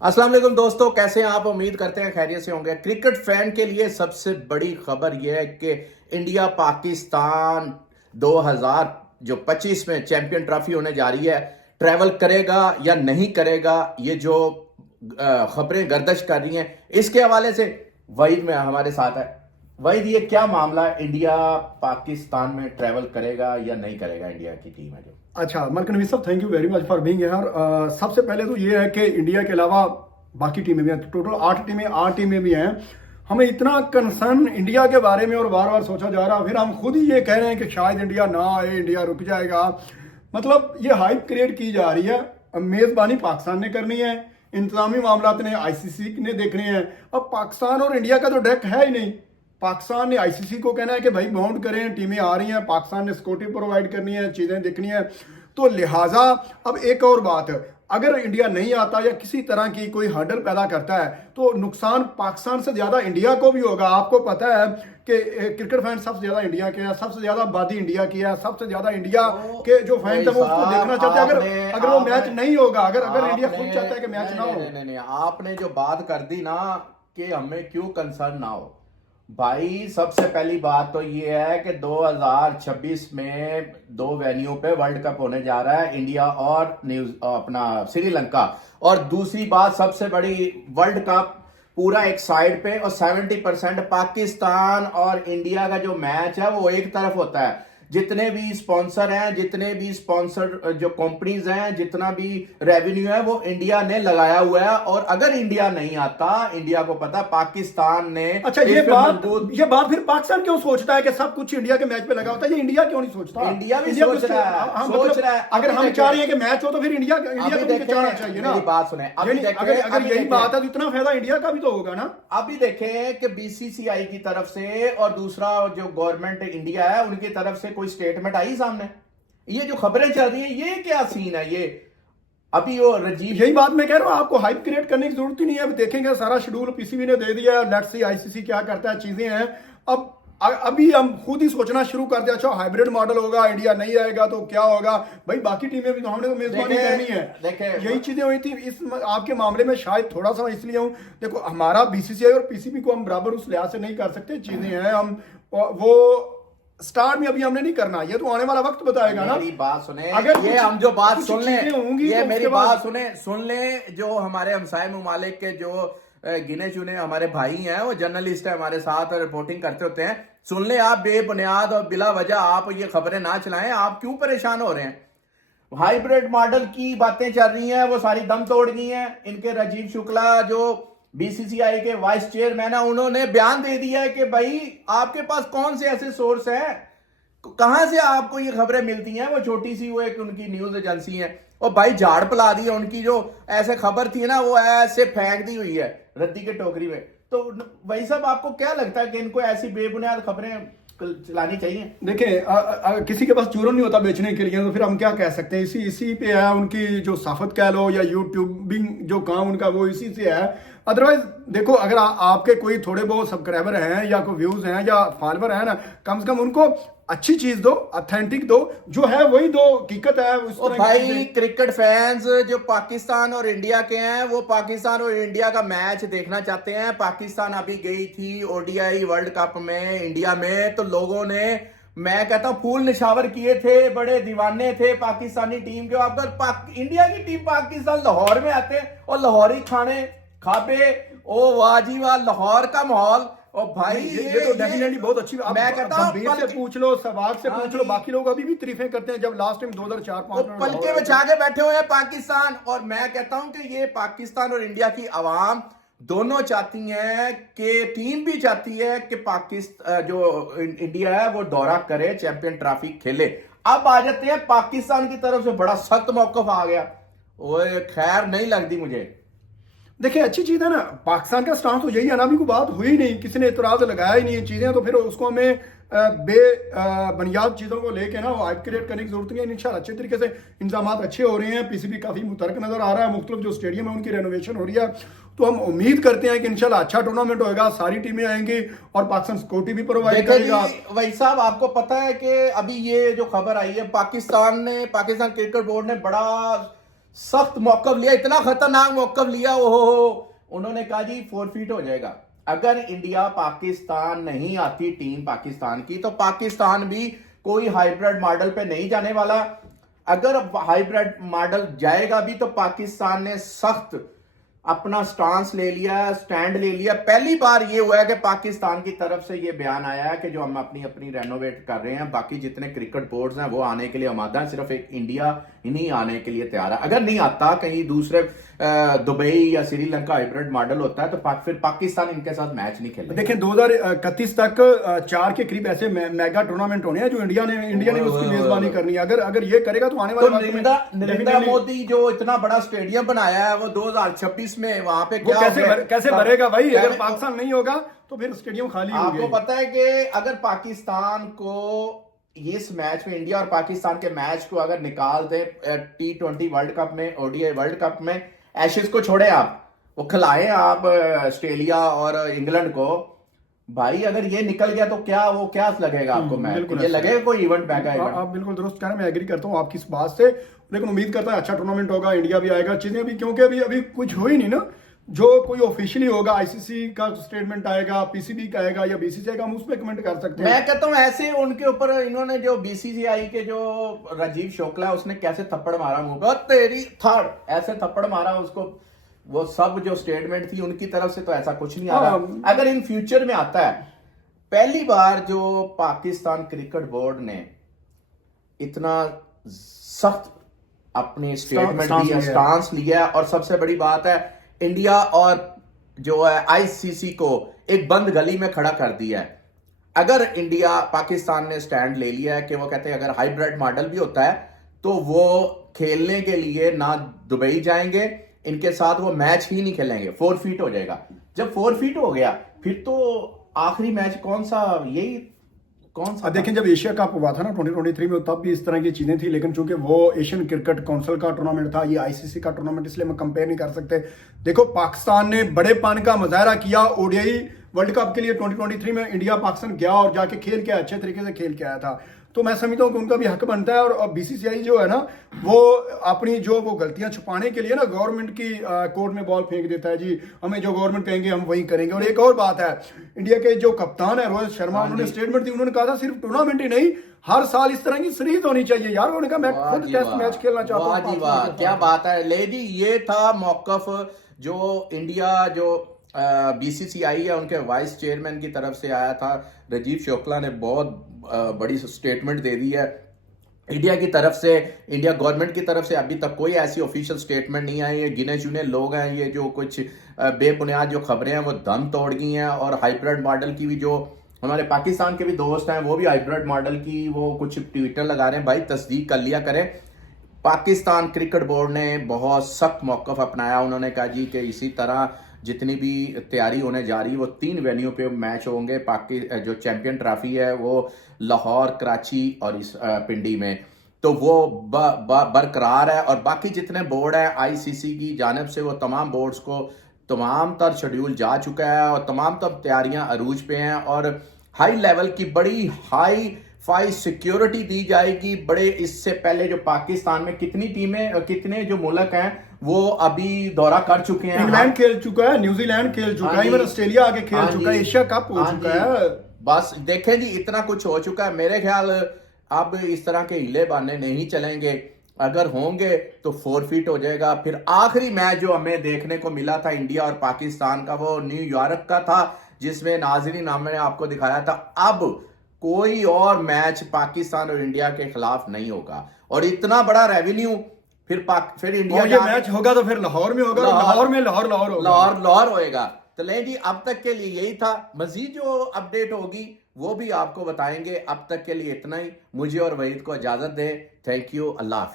अस्सलाम वालेकुम दोस्तों, कैसे हैं आप? उम्मीद करते हैं खैरियत से होंगे। क्रिकेट फैन के लिए सबसे बड़ी खबर यह है कि इंडिया पाकिस्तान 2025 में चैंपियन ट्रॉफी होने जा रही है। ट्रैवल करेगा या नहीं करेगा, ये जो खबरें गर्दिश कर रही हैं, इसके हवाले से वहीद में हमारे साथ है। वहीद, ये क्या मामला है? इंडिया पाकिस्तान में ट्रैवल करेगा या नहीं करेगा? इंडिया की टीम है जो। अच्छा मलक नबी साहब, thank you very much for being here. सबसे पहले तो ये है कि इंडिया के अलावा बाकी टीमें भी हैं, टोटल 8 टीमें भी हैं। हमें इतना कंसर्न इंडिया के बारे में और बार बार सोचा जा रहा, फिर हम खुद ही ये कह रहे हैं कि शायद इंडिया ना आए, इंडिया रुक जाएगा। मतलब ये हाइप क्रिएट की जा रही है। मेज़बानी पाकिस्तान ने करनी है, इंतजामी मामला ने आईसीसी ने देखने हैं। अब पाकिस्तान और इंडिया का तो डायरेक्ट है ही नहीं। पाकिस्तान ने आईसीसी को कहना है कि भाई बाउंड करें, टीमें आ रही हैं, पाकिस्तान ने सिक्योरिटी प्रोवाइड करनी है, चीज़ें देखनी है। तो लिहाजा अब एक और बात, अगर इंडिया नहीं आता या किसी तरह की कोई हर्डल पैदा करता है तो नुकसान पाकिस्तान से ज़्यादा इंडिया को भी होगा। आपको पता है कि क्रिकेट फैन सबसे ज़्यादा इंडिया के हैं, सबसे ज़्यादा आबादी इंडिया की है, सबसे ज़्यादा इंडिया के जो फैन थे वो उसको देखना चाहते हैं। अगर वो मैच नहीं होगा, अगर इंडिया खुद चाहता है कि मैच ना हो। नहीं, आपने जो बात कर दी ना कि हमें क्यों कंसर्न ना हो, भाई सबसे पहली बात तो ये है कि 2026 में 2 वेन्यू पे वर्ल्ड कप होने जा रहा है, इंडिया और न्यूज अपना श्रीलंका। और दूसरी बात सबसे बड़ी, वर्ल्ड कप पूरा एक साइड पे और 70% पाकिस्तान और इंडिया का जो मैच है वो एक तरफ होता है। जितने भी स्पॉन्सर हैं, जितने भी स्पॉन्सर जो कंपनीज हैं, जितना भी रेवेन्यू है वो इंडिया ने लगाया हुआ है। और अगर इंडिया नहीं आता, इंडिया को पता पाकिस्तान ने अच्छा ये बात फिर पाकिस्तान क्यों सोचता है कि सब कुछ इंडिया के मैच पे लगा होता है? ये इंडिया क्यों नहीं सोचता? इंडिया भी सोच रहा है, सोच रहा है। अगर हम चाह रहे हैं कि मैच हो तो फिर इंडिया को भी चाहना चाहिए ना। मेरी बात सुने, अगर यही बात है तो इतना फायदा इंडिया का भी तो होगा ना। अभी देखें कि बीसीसीआई की तरफ से और दूसरा जो गवर्नमेंट इंडिया है उनकी तरफ से कोई स्टेटमेंट आई सामने? ये जो खबरें चल रही हैं, ये क्या सीन है? ये अभी वो राजीव, यही बात मैं कह रहा हूं, आपको हाइप क्रिएट करने की जरूरत ही नहीं है। अब देखेंगे, सारा शेड्यूल पीसीबी ने दे दिया है, लेट्स सी आईसीसी क्या करता है, चीजें हैं। अब अभी हम खुद ही सोचना शुरू कर दिया, अच्छा हाइब्रिड मॉडल होगा, इंडिया नहीं आएगा तो क्या होगा। भाई बाकी टीमें भी तो हमने तो मेजबानी करनी है। यही चीजें हुई थी इस आपके मामले में, शायद थोड़ा सा इसलिए हूं। देखो, हमारा बीसीसीआई और पीसीबी को हम बराबर उस लिहाज से नहीं कर सकते, चीजें हैं। हम वो स्टार में अभी हमने नहीं करना, ये तो आने वाला वक्त बताएगा ना। मेरी बात सुने, अगर ये हम जो बात सुन ले, ये तो मेरी बात सुन ले, जो हमारे हमसाए मुमालिक के जो गिने चुने हमारे भाई हैं, वो जर्नलिस्ट है, हमारे साथ रिपोर्टिंग करते होते हैं, सुन ले आप। बेबुनियाद और बिला वजह आप ये खबरें ना चलाएं। आप क्यों परेशान हो रहे हैं? हाइब्रिड मॉडल की बातें चल रही हैं, वो सारी दम तोड़ गई हैं। इनके राजीव शुक्ला जो बीसीसीआई के वाइस चेयरमैन है, उन्होंने बयान दे दिया है कि भाई आपके पास कौन से ऐसे सोर्स हैं, कहां से आपको ये खबरें मिलती हैं? वो छोटी सी वो एक उनकी न्यूज एजेंसी है, और भाई झाड़ पला दी है उनकी। जो ऐसे खबर थी ना वो ऐसे फेंक दी हुई है रद्दी के टोकरी में। तो भाई साहब, आपको क्या लगता है कि इनको ऐसी बेबुनियाद खबरें चलानी चाहिए? देखिए, किसी के पास चूरन नहीं होता बेचने के लिए, तो फिर हम क्या कह सकते हैं? इसी पे है उनकी जो साफत कह लो या यूट्यूबिंग जो काम उनका, वो इसी से है। अदरवाइज देखो, अगर आपके कोई थोड़े बहुत सब्सक्राइबर हैं या कोई व्यूज हैं या फॉलोवर हैं ना, कम से कम उनको अच्छी चीज दो, ऑथेंटिक दो, जो है वही दो, हकीकत है उस तरह। भाई क्रिकेट फैंस जो पाकिस्तान और इंडिया के हैं, वो पाकिस्तान और इंडिया का मैच देखना चाहते हैं। पाकिस्तान अभी गई थी ओडीआई वर्ल्ड कप में इंडिया में, तो लोगों ने, मैं कहता हूं, फूल निशावर किए थे, बड़े दीवाने थे पाकिस्तानी टीम के। अगर इंडिया की टीम पाकिस्तान लाहौर में आते और लाहौरी खाने खाबे, ओ वाह जी वाह, लाहौर का माहौल। और भाई ये तो डेफिनेटली बहुत अच्छी। मैं कहता हूं, से पूछ लो, सहवाग से पूछ लो, बाकी लोग अभी भी तारीफें करते हैं। जब लास्ट टाइम 2004-05 में पलके बचा के बैठे हुए हैं पाकिस्तान। और मैं कहता हूं कि ये पाकिस्तान और इंडिया की आवाम दोनों चाहती हैं कि, टीम भी चाहती है कि पाकिस्तान जो इंडिया है वो दौरा करे, चैंपियन ट्रॉफी खेले। अब आ जाते हैं पाकिस्तान की तरफ से बड़ा सख्त मौकफ आ गया, वो खैर नहीं लगती मुझे। देखिए, अच्छी चीज है ना, पाकिस्तान का स्टांस तो यही है ना। अभी कोई बात हुई नहीं, किसी ने इतराज लगाया ही नहीं है चीजें, तो फिर उसको हमें बुनियाद चीजों को लेके ना वो हाइप क्रिएट करने की जरूरत नहीं है। इंशाल्लाह अच्छे तरीके से इंतजाम अच्छे हो रहे हैं, पीसीबी काफी मुतरक नजर आ रहा है, मुख्तलिफ जो स्टेडियम है उनकी रेनोवेशन हो रही है। तो हम उम्मीद करते हैं कि इंशाल्लाह अच्छा टूर्नामेंट होगा, सारी टीमें आएंगी और पाकिस्तान सिक्योरिटी भी प्रोवाइड करेगा। भाई साहब, आपको पता है कि अभी ये जो खबर आई है, पाकिस्तान क्रिकेट बोर्ड ने बड़ा सख्त मौकफ लिया, इतना खतरनाक मौकफ लिया, ओहो, उन्होंने कहा जी फोरफीट हो जाएगा। अगर इंडिया पाकिस्तान नहीं आती टीम पाकिस्तान की, तो पाकिस्तान भी कोई हाइब्रिड मॉडल पे नहीं जाने वाला। अगर हाइब्रिड मॉडल जाएगा भी तो पाकिस्तान ने सख्त अपना स्टांस ले लिया, स्टैंड ले लिया। पहली बार ये हुआ है कि पाकिस्तान की तरफ से ये बयान आया है कि जो हम अपनी अपनी रेनोवेट कर रहे हैं, बाकी जितने क्रिकेट बोर्ड्स हैं वो आने के लिए आमादा है, सिर्फ एक इंडिया ही नहीं आने के लिए तैयार है। अगर नहीं आता, कहीं दूसरे दुबई या श्रीलंका हाइब्रिड मॉडल होता है, तो फिर पाकिस्तान इनके साथ मैच नहीं खेलेगा। देखें 2031 तक 4 के करीब ऐसे मेगा टूर्नामेंट होने हैं जो इंडिया ने उसकी मेजबानी करनी है। अगर ये करेगा तो आने वाले वक्त में नरेंद्र मोदी जो इतना बड़ा स्टेडियम बनाया है, वो 2026 में वहां पे वो कैसे भरेगा भाई? अगर पाकिस्तान नहीं होगा तो फिर स्टेडियम खाली होगा। आपको पता है कि अगर पाकिस्तान को इस मैच में, इंडिया और पाकिस्तान के मैच को अगर निकाल दे T20 वर्ल्ड कप में, ओडीआई वर्ल्ड कप में, एशेज को छोड़े आप, वो खिलाएं आप ऑस्ट्रेलिया और इंग्लैंड को, भाई अगर ये निकल गया तो क्या लगेगा आपको मैच? ये लगेगा कोई इवेंट बैक आएगा? आप बिल्कुल दुरुस्त कह रहे हैं, मैं एग्री करता हूँ आपकी इस बात से, लेकिन उम्मीद करता है अच्छा टूर्नामेंट होगा, इंडिया भी आएगा। चीजें अभी क्योंकि अभी कुछ हो ही नहीं ना, जो कोई ऑफिशियली होगा, आईसीसी का स्टेटमेंट आएगा, पीसीबी का आएगा या बीसीसीआई का, हम उस पर कमेंट कर सकते हैं। मैं कहता हूं ऐसे उनके ऊपर इन्होंने जो बीसीसीआई के जो राजीव शुक्ला, उसने कैसे थप्पड़ मारा मुंह पे, तेरी थर्ड ऐसे थप्पड़ मारा उसको, वो सब जो स्टेटमेंट थी उनकी तरफ से तो ऐसा कुछ नहीं आ रहा। अगर इन फ्यूचर में आता है, पहली बार जो पाकिस्तान क्रिकेट बोर्ड ने इतना सख्त अपने स्टेटमेंट दिया, स्टांस लिया, और सबसे बड़ी बात है इंडिया और जो है आईसीसी को एक बंद गली में खड़ा कर दिया है। अगर इंडिया पाकिस्तान ने स्टैंड ले लिया है कि वो कहते हैं अगर हाइब्रिड मॉडल भी होता है तो वो खेलने के लिए ना दुबई जाएंगे, इनके साथ वो मैच ही नहीं खेलेंगे, फोरफीट हो जाएगा। जब फोरफीट हो गया फिर तो आखिरी मैच कौन सा देखें, जब एशिया कप हुआ था ना 2023 में, तब भी इस तरह की चीजें थी, लेकिन चूंकि वो एशियन क्रिकेट काउंसिल का टूर्नामेंट था, ये आईसीसी का टूर्नामेंट, इसलिए हम कंपेयर नहीं कर सकते। देखो पाकिस्तान ने बड़ेपन का मुजाहरा किया ओडीआई वर्ल्ड कप के लिए 2023 में, इंडिया पाकिस्तान गया और जाके खेल के अच्छे तरीके से खेल के आया था। तो मैं समझता हूँ कि उनका भी हक बनता है। और बीसीसीआई जो है ना, वो अपनी जो वो गलतियां छुपाने के लिए ना गवर्नमेंट की कोर्ट में बॉल फेंक देता है, जी हमें जो गवर्नमेंट कहेंगे हम वही करेंगे। और एक और बात है, इंडिया के जो कप्तान है रोहित शर्मा, उन्होंने स्टेटमेंट दी, उन्होंने कहा था सिर्फ टूर्नामेंट ही नहीं, हर साल इस तरह की सीरीज होनी चाहिए यार। उन्होंने कहा मैं खुद टेस्ट मैच खेलना चाहता हूँ। क्या बात है ले जी, ये था मौकफ जो इंडिया जो बीसीसीआई है उनके वाइस चेयरमैन की तरफ से आया था। राजीव शुक्ला ने बहुत बड़ी स्टेटमेंट दे दी है इंडिया की तरफ से, इंडिया गवर्नमेंट की तरफ से। अभी तक कोई ऐसी ऑफिशियल स्टेटमेंट नहीं आई है। गिने चुने लोग हैं, ये जो कुछ बेबुनियाद जो खबरें हैं वो दम तोड़ गई हैं। और हाइब्रिड मॉडल की भी, जो हमारे पाकिस्तान के भी दोस्त हैं वो भी हाइब्रिड मॉडल की वो कुछ ट्विटर लगा रहे हैं, भाई तस्दीक कर लिया करें। पाकिस्तान क्रिकेट बोर्ड ने बहुत सख्त मौकफ अपनाया। उन्होंने कहा जी कि इसी तरह जितनी भी तैयारी होने जा रही है, वो 3 वेन्यू पे मैच होंगे। जो चैंपियन ट्रॉफी है वो लाहौर, कराची और इस पिंडी में, तो वो बरकरार है। और बाकी जितने बोर्ड है आईसीसी की जानिब से, वो तमाम बोर्ड्स को तमाम तर शेड्यूल जा चुका है और तमाम तर तैयारियां अरूज पे हैं। और हाई लेवल की बड़ी हाई फाई सिक्योरिटी दी जाएगी। बड़े इससे पहले जो पाकिस्तान में कितनी टीमें, कितने जो मुल्क हैं वो अभी दौरा कर चुके हैं। इंग्लैंड खेल चुका है, न्यूजीलैंड खेल चुका है, इवन ऑस्ट्रेलिया आके खेल चुका है, एशिया कप हो चुका है। बस देखें जी, इतना कुछ हो चुका है। मेरे ख्याल अब इस तरह के हिले बहाने नहीं चलेंगे। अगर होंगे तो फोरफीट हो जाएगा। फिर आखिरी मैच जो हमें देखने को मिला था इंडिया और पाकिस्तान का, वो न्यूयॉर्क का था, जिसमें नाज़रीन हमने आपको दिखाया था। अब कोई और मैच पाकिस्तान और इंडिया के खिलाफ नहीं होगा। और इतना बड़ा रेवेन्यू फिर इंडिया ये मैच होगा तो फिर लाहौर में होगा, लाहौर में लाहौर होएगा। तो ले जी, अब तक के लिए यही था। मजीद जो अपडेट होगी वो भी आपको बताएंगे। अब तक के लिए इतना ही। मुझे और वहीद को इजाजत दे। Thank you. Allah Hafiz.